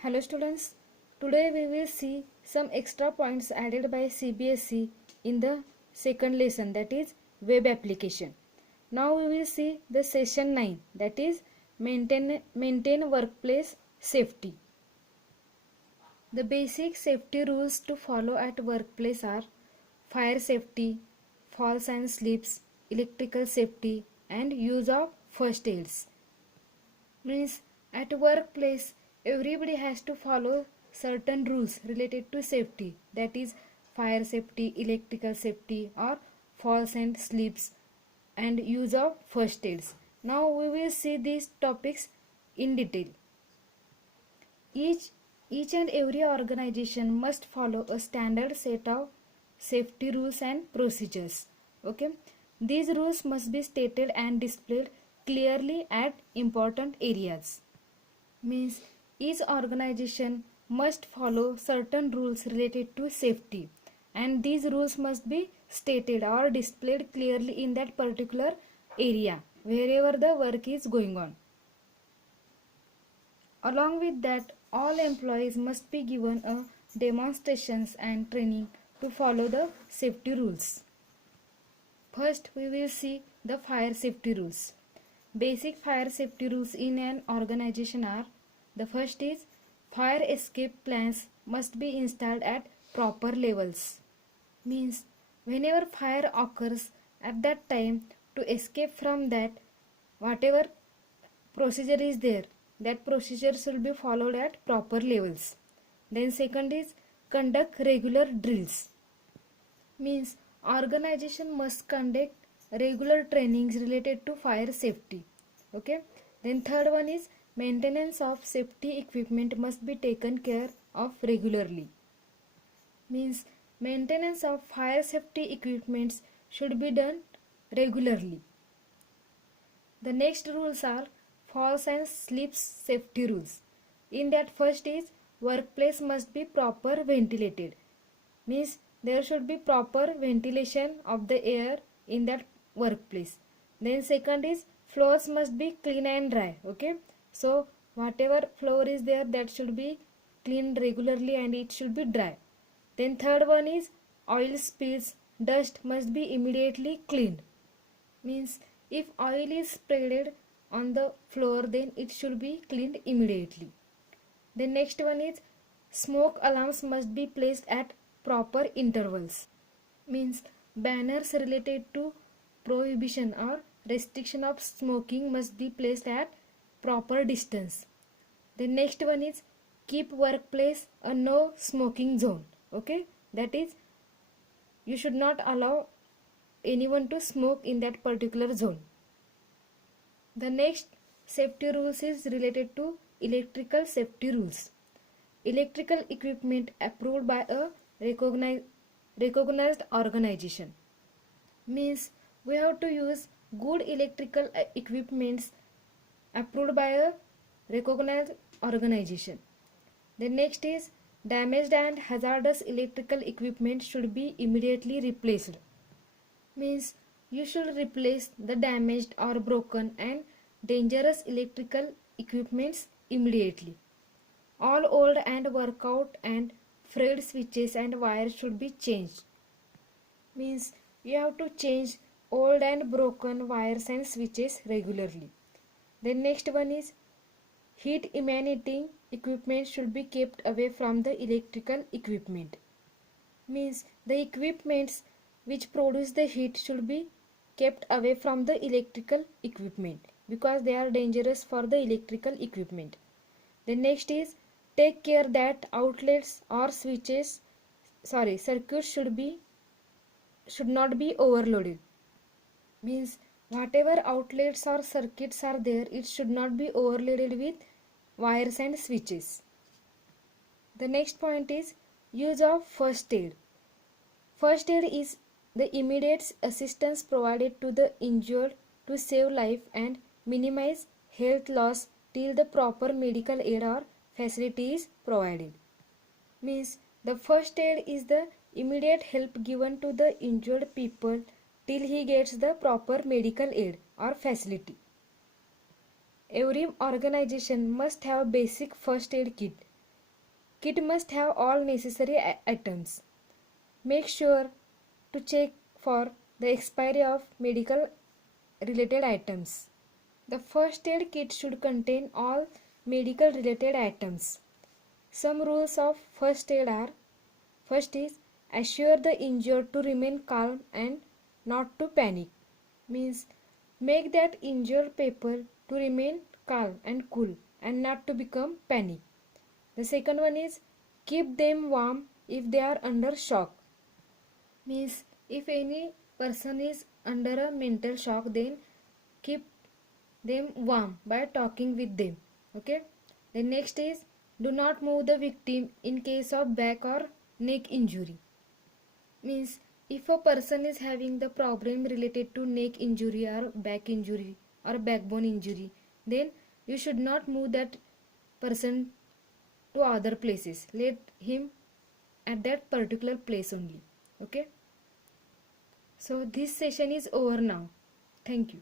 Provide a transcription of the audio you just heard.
Hello students, today we will see some extra points added by CBSE in the second lesson, that is web application. Now we will see the session 9, that is maintain workplace safety. The basic safety rules to follow at workplace are fire safety, falls and slips, electrical safety and use of first aids. Means at workplace everybody has to follow certain rules related to safety, that is fire safety, electrical safety or falls and slips and use of first aids. Now we will see these topics in detail. Each and every organization must follow a standard set of safety rules and procedures. Okay, these rules must be stated and displayed clearly at important areas. Means each organization must follow certain rules related to safety, and these rules must be stated or displayed clearly in that particular area wherever the work is going on. Along with that, all employees must be given a demonstrations and training to follow the safety rules. First, we will see the fire safety rules. Basic fire safety rules in an organization are: the first is fire escape plans must be installed at proper levels. Means whenever fire occurs, at that time, to escape from that, whatever procedure is there, that procedure should be followed at proper levels. Then second is conduct regular drills. Means organization must conduct regular trainings related to fire safety. Okay, then third one is maintenance of safety equipment must be taken care of regularly. Means maintenance of fire safety equipments should be done regularly. The next rules are falls and slips safety rules. In that, first is workplace must be proper ventilated. Means there should be proper ventilation of the air in that workplace. Then second is floors must be clean and dry. Okay, so whatever floor is there, that should be cleaned regularly and it should be dry. Then third one is oil spills, dust must be immediately cleaned. Means if oil is spreaded on the floor, then it should be cleaned immediately. The next one is smoke alarms must be placed at proper intervals. Means banners related to prohibition or restriction of smoking must be placed at proper distance. The next one is keep workplace a no smoking zone. Okay, that is you should not allow anyone to smoke in that particular zone. The next safety rules is related to electrical safety rules. Electrical equipment approved by a recognized organization. Means we have to use good electrical equipments approved by a recognized organization. The next is damaged and hazardous electrical equipment should be immediately replaced. Means you should replace the damaged or broken and dangerous electrical equipments immediately. All old and workout and frayed switches and wires should be changed. Means you have to change old and broken wires and switches regularly. The next one is heat emanating equipment should be kept away from the electrical equipment. Means the equipments which produce the heat should be kept away from the electrical equipment because they are dangerous for the electrical equipment. The next is take care that outlets or circuits should not be overloaded. Means whatever outlets or circuits are there, it should not be overloaded with wires and switches. The next point is use of first aid. First aid is the immediate assistance provided to the injured to save life and minimize health loss till the proper medical aid or facility is provided. Means the first aid is the immediate help given to the injured people till he gets the proper medical aid or facility. Every organization must have basic first aid kit Kit must have all necessary items. Make sure to check for the expiry of medical related items. The first aid kit should contain all medical related items. Some rules of first aid are: first is assure the injured to remain calm and not to panic. Means make that injured people to remain calm and cool and not to become panic. The second one is keep them warm if they are under shock. Means if any person is under a mental shock, then keep them warm by talking with them. Okay. The next is do not move the victim in case of back or neck injury. Means if a person is having the problem related to neck injury or back injury or backbone injury, then you should not move that person to other places. Let him at that particular place only. Okay. So this session is over now. Thank you.